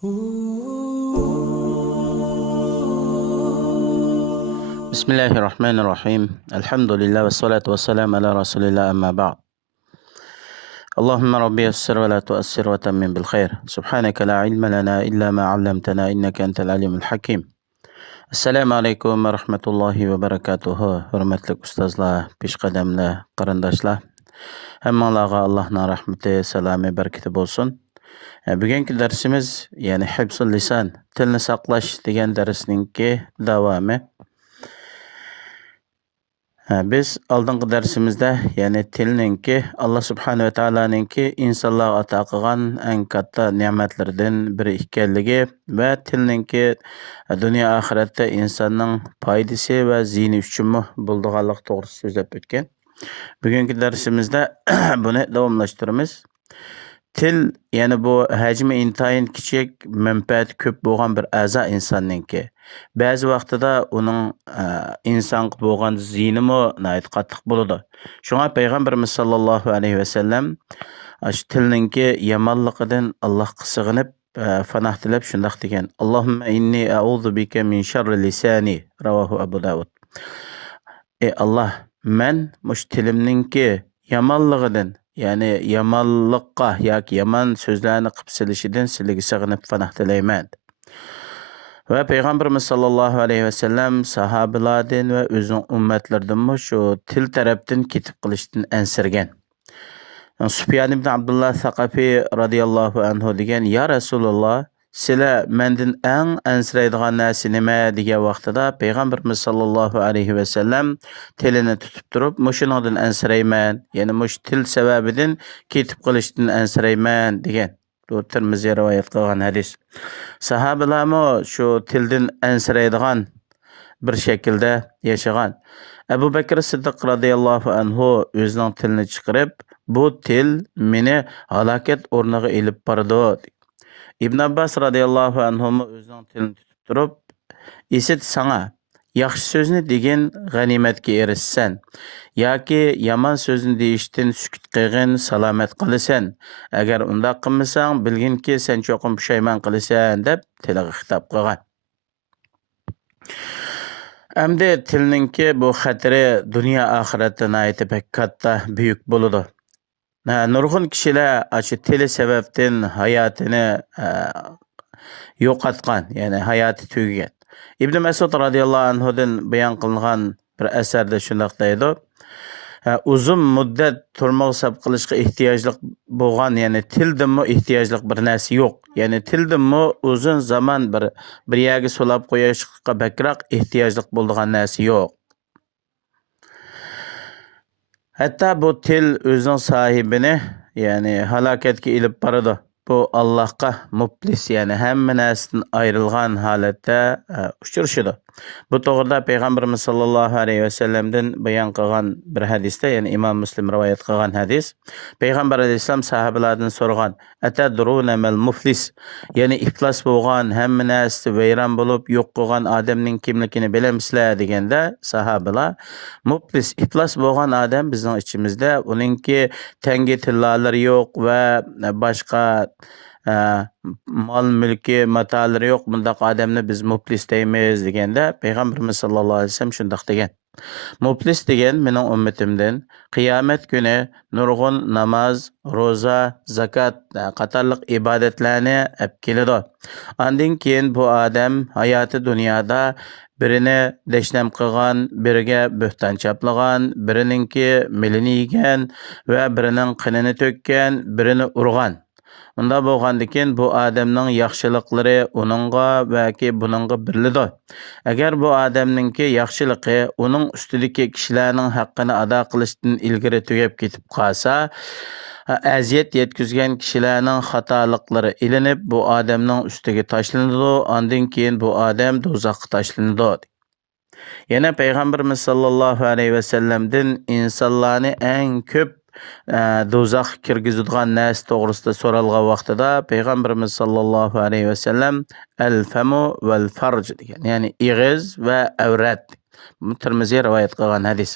بسم الله الرحمن الرحيم. الحمد لله والصلاة والسلام على رسول الله، أما بعد. اللهم ربي يسر ولا تؤسر وتمم بالخير. سبحانك لا علم لنا إلا ما علمتنا إنك أنت العليم الحكيم. السلام عليكم ورحمة الله وبركاته. Hürmetli ustazlar, peshqadamlar, qarindoshlar. Hammanglarga Allohning rahmati, salomi, barakati bo'lsin. Bugungi darsimiz, ya'ni hifzul lisan, tilni saqlash degan darsningki davomi. Biz oldingi darsimizda, ya'ni tilninki Alloh subhanahu va taoloninki insonlarga ato qilgan eng katta ne'matlardan biri ekanligi va tilninki dunyo oxiratda insonning foydasi va ziyni uchun bo'lganligi to'g'risida so'zlab o'tgan. Bugungi darsimizda buni davomlashtiramiz. Til, ya'ni bu hajmi intayin kichik, manfaati ko'p bo'lgan bir a'zo insonninki. Ba'zi vaqtida uning insonga bo'lgan ziynimi nihoyat qattiq bo'ladi. Shunga payg'ambarimiz sollallohu alayhi vasallam shu tilninki yomonligidan Allohga sig'inib panoh tilab shundoq degan: Allohumma inni a'udhu bika min sharri lisani, ravohu Abu Dawud. Ey Alloh, men mush tilimninki yomonligidan, ya'ni yomonlikqa yoki yomon so'zlarni qilib silishidan sizlarga sig'inib panoh tilayman. Va payg'ambarimiz sollallohu alayhi vasallam sahobalardan va o'zining ummatlaridan shu til tarafdan ketib qilishdan ansirgan. Sufyan ibn Abdullah Saqafiy radhiyallohu anhu degan: "Ya Rasululloh, sizlar mendan eng ansiraydigan narsa nima?" degan vaqtida payg'ambarimiz sollallohu alayhi vasallam tilini tutib turib, "Mushuningdan ansirayman, ya'ni mush til sababidan ketib qilishdan ansirayman" degan. Bu Tirmiziy rivoyat qilgan hadis. Sahabalarmo shu tildan ansiraydigan bir shaklda yashagan. Abu Bakr Siddiq radhiyallohu anhu o'zining tilini chiqarib, "Bu til meni halokat o'rniga elib bordi." Ibn Abbas radhiyallohu anhu o'zining tilini tutib turib, "Esit sana, yaxshi so'zni degan g'animatga erishsan, yoki yomon so'zni deyishdan sukut qilgin, salomat qolasan. Agar undaq qilmasang, bilginki sen cho'qim pushaymon qilasan" deb tiliga xitob qilgan. Endi tilninki bu xatiri dunyo oxiratda nihoyatda pek katta, buyuk bo'ladi. Nurg'un kishilar shu tili sababdan hayotini yo'qotgan, ya'ni hayoti tugagan. Ibn Mas'ud radhiyallohu anhudan bayon qilingan bir asarda shundoq deydi: uzun muddat turmoq sab qilishga ehtiyojli bo'lgan, ya'ni tildimmi ehtiyojli bir narsa yo'q. Ya'ni tildimmi uzun zaman bir yerga solab qo'yishga bakroq ehtiyojli bo'lgan narsa yo'q. Hatto bu til o'zining sahibini, ya'ni halokatga ilib boradi. Bu Allohga muflis, ya'ni hamma narsadan ayrilgan holatda uchrashadi. Bu to'g'rida payg'ambarimiz sollallohu alayhi vasallamdan bayon qilgan bir hadisda, ya'ni Imom Muslim rivoyat qilgan hadis, payg'ambar alayhissalom sahobalardan so'ragan: "Atadruna mal muflis?" Ya'ni iflos bo'lgan, hamma narsa vayron bo'lib yo'q qilgan odamning kimligini bilamsizlar deganda, sahobalar: "Muflis, iflos bo'lgan odam bizning ichimizda, uningki tangi tillalari yo'q va boshqa mol mulki matolari yo'q, bundaq odamni biz muflis deymiz" deganda, payg'ambarimiz sollallohu alayhi vasallam shundoq degan: "Muflis degan mening ummatimdan qiyomat kuni nurg'un namoz, ro'za, zakot qatorliq ibodatlarni olib keladi. Ondan keyin bu odam hayoti dunyoda birini dashnam qilgan, biriga bo'hton chaplagan, birininki milini yegan va birining qinini to'kkan, birini urgan. Unda bo'lgandikin bu odamning yaxshiliklari uningga yoki buningga biriladi. Agar bu odamningki yaxshiligi uning ustidagi kishilarning haqqini ado qilishdan ilgari tugab ketib qolsa, aziyat yetkazgan kishilarning xatoliklari ilinib bu odamning ustiga tashlanadi, ondan keyin bu odam do'zaxga tashlanadi. Yana payg'ambarimiz sollallohu alayhi vasallamdan insonlarni eng ko'p do'zax kirgizadigan narsa to'g'risida so'ralgan vaqtida payg'ambarimiz sollallohu alayhi vasallam al-famu val farj degan, ya'ni ig'iz va avrat. Tirmiziy rivoyat qilgan hadis.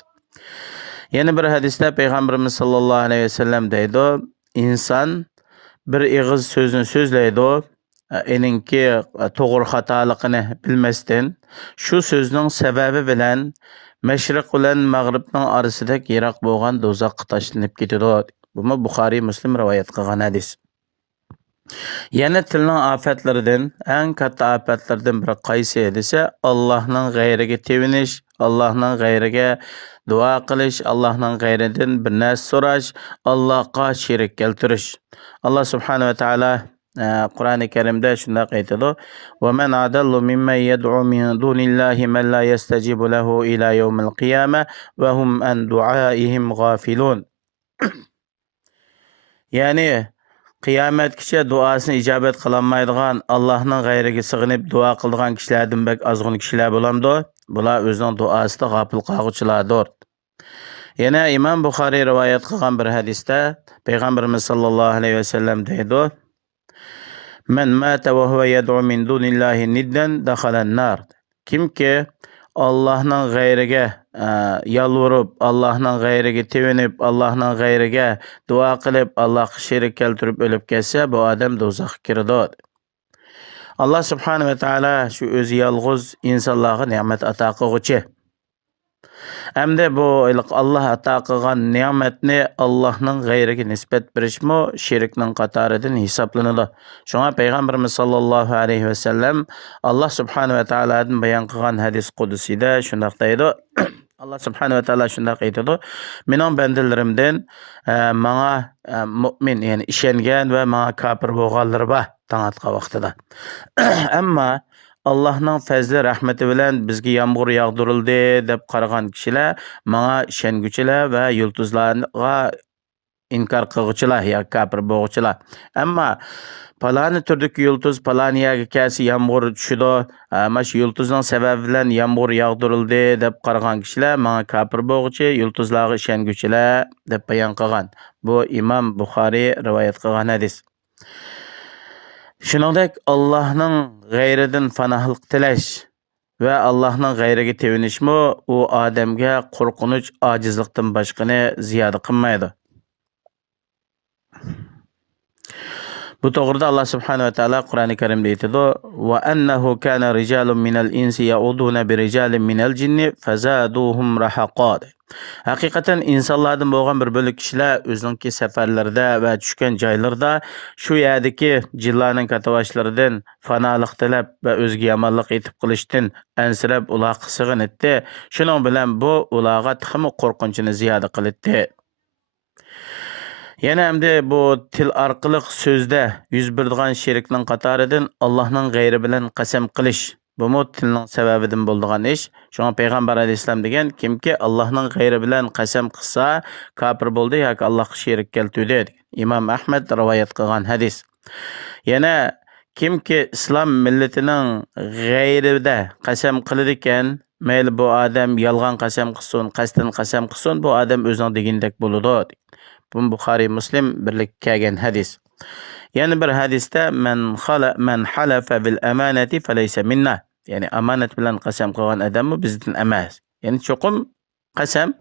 Yana bir hadisda payg'ambarimiz sollallohu alayhi vasallam deydi: "Inson bir ig'iz so'zni so'zlaydi, eninki to'g'ri xatoligini bilmasdan shu so'zning sababi bilan mashriq bilan mag'ribning orasidagi yiroq bo'lgan do'zaxga tashlanib ketadi. Bu Buxoriy Muslim rivoyat qilgan hadis. Yana tilning ofatlaridan eng katta ofatlardan biri qaysi desa, Allohning g'ayriga tevinish, Allohning g'ayriga duo qilish, Allohning g'ayridan bir narsa so'rash, Allohga sherik keltirish. Alloh subhanahu va taolo Qur'oni Karimda shunday aytadi: "Va man adallu mimman yad'u min dunillahi man la yastajibu lahu ila yawmil qiyamah va hum an du'aihim g'afilun." Ya'ni qiyomatgacha duosini ijobat qilolmaydigan, Allohning g'ayriga sig'inib duo qiladigan kishilardan bak ozg'in kishilar bo'lamdi. Bular o'zining duosida g'afil qolg'uvchilardir. Yana Imom Buxoriy rivoyat qilgan bir hadisda Payg'ambarimiz sollallohu alayhi vasallam deydi: "Man mata va huwa yad'u min dunillahi niddan dakhala an-nar." Kimki Allohning g'ayriga yalvarib, Allohning g'ayriga tevinib, Allohning g'ayriga duo qilib, Allohga sherik keltirib o'lib ketsa, bu odam do'zaxga kiradi. Alloh subhanahu va taolo shu o'zi yolg'iz insonlarga ne'mat ato qilguvchi. Hamda bu Alloh ato qilgan ne'matni Allohning g'ayriga nisbat berishmi shirkning qatoridan hisoblanadi. Shunga Payg'ambarimiz sollallohu alayhi vasallam Alloh subhanahu va taolodan bayon qilgan hadis qudusida shunday deydi: Allah subhanahu wa taala shunday aytadi: "Mening bandalarimdan menga mu'min, ya'ni ishongan va menga kofir bo'lganlar bor tong'atqa vaqtida. Ammo Allohning fazli rahmati bilan bizga yomg'ir yog'dirildi deb qaragan kishilar menga ishonguchilar va yulduzlarga inkor qiluvchilar yoki kofir bo'luvchilar. Ammo palani turdagi yulduz palani yerga kelsa yomg'ir tushidi. Mana shu yulduzning sababi bilan yomg'ir yog'dirildi deb qaragan kishilar menga kofir bo'luvchi, yulduzlarga ishonguchilar deb bayon qilgan. Bu Imom Buxoriy rivoyat qilgan hadis. Shuningdek, Allohning g'ayridan panohlik tilash va Allohning g'ayriga tevinishmi u odamga qo'rqinch, ojizlikdan boshqani ziyoda qilmaydi. Bu to'g'rida Alloh subhanahu va taolo Qur'oni Karimda aytadi: "Va annahu kana rijalun minal insi ya'uduna bi rijalin minal jinni fazaduhum rahaqad." Haqiqatan insonlardan bo'lgan bir bo'lik kishilar o'zining safarlarida va tushgan joylarda shu yerdagi jinlarning katavashlaridan fanolik tilab va o'ziga yomonlik etib qilishdan ansirab ularga sig'inibdi. Shuning bilan bu ularga texmi qo'rqinchini ziyoda qilibdi. Yana hamda bu til orqali so'zda yuz beradigan shirkning qatoridan Allohning g'ayri bilan qasam qilish. Bu tilning sababidan bo'ladigan ish. Shunga payg'ambar alayhisalom degan, kimki Allohning g'ayri bilan qasam qilsa, kofir bo'ldi yoki Allohga sherik keltirdi. Imom Ahmad rivoyat qilgan hadis. Yana kimki islom millatining g'ayrida qasam qiladi ekan, mayli bu odam yolg'on qasam qilsin, qasddan qasam qilsin, bu odam o'zining degandek bo'ladi. Bu Buxoriy Muslim birlikka kelgan hadis. Yana bir hadisda man halafa bil amanati falaysa minna. Ya'ni amanat bilan qasam qilgan odam bizdan emas. Ya'ni cho'qim qasam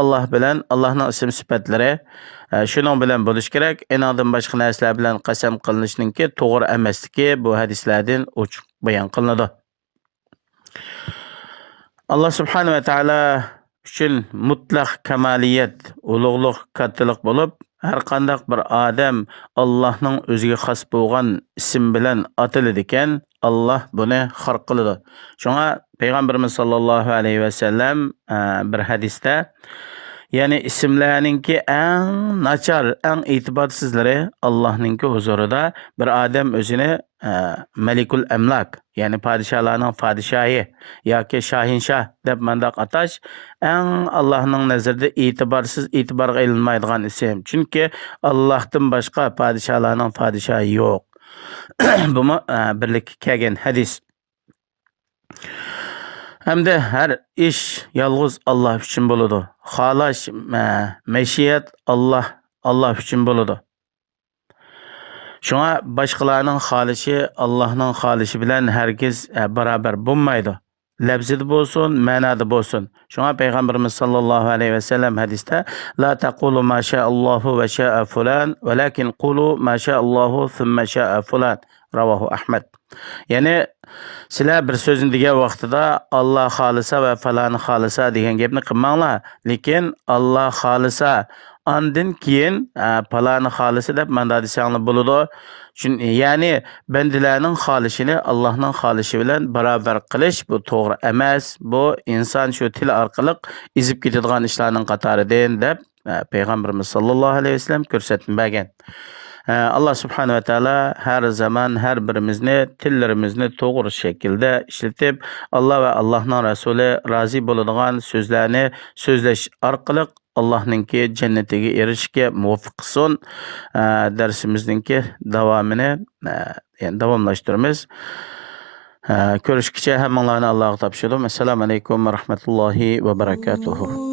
Alloh bilan, Allohning ism sifatlari shuning bilan bo'lish kerak. Inodan boshqa narsalar bilan qasam qilinishninki to'g'ri emasligi bu hadislardan ochiq bayon qilinadi. Alloh subhanahu va taolo uchun mutlaq kamaliyat, ulug'liq, kattalik bo'lib, har qanday bir odam Allohning o'ziga xos bo'lgan ism bilan atiladi ekan, Alloh buni xor qiladi. Shunga payg'ambarimiz sollallohu alayhi vasallam bir hadisda ya'ni ismlarninki eng nachar, eng e'tiborsizlari Allohninki huzurida bir odam o'zini Malikul Amlak, ya'ni podshohlarning podshohi yoki shohinshoh deb mandaq atash eng Allohning nazarida e'tiborsiz, e'tiborga ilinmaydigan ism. Chunki Allohdan boshqa podshohlarning podshohi yo'q. Bu birlikka kelgan hadis. Hamda har ish yolg'iz Alloh uchun bo'ladi. Xolash, mashiyat Alloh uchun bo'ladi. Shunga boshqalarning xolishi Allohning xolishi bilan hargiz barobar bo'lmaydi. Labzida bo'lsin, ma'noda bo'lsin. Shunga payg'ambarimiz sollallohu alayhi vasallam hadisda la taqulu ma sha Allohu va sha'a fulan, walakin qulu ma sha Allohu thumma sha'a fulan. Ravahu Ahmad. Ya'ni sizlar bir so'zni degan vaqtida Alloh xolisa va faloni xolisa degan gapni qilmanglar. Lekin Alloh xolisa andin keyin faloni xolisa deb manda desanglar bo'ladi. Ya'ni bandalarning xolishini Allohning xolishi bilan barobar qilish bu to'g'ri emas. Bu inson shu til orqali ezib ketadigan ishlarning qatoridan deb payg'ambarimiz sollallohu alayhi vasallam ko'rsatma bergan. Allah subhanahu va taolo har zaman har birimizni tillarimizni to'g'ri shaklda ishlatib, Alloh va Allohning rasuli rozi bo'ladigan so'zlarni so'zlash orqali Allohninki jannatiga erishishga muvaffaq qilsin. Darsimizninki davomini yani davomlashtiramiz. Ko'rishguncha hammanglarni Allohga topshirdim. Assalomu alaykum va rahmatullohi va barakatuh.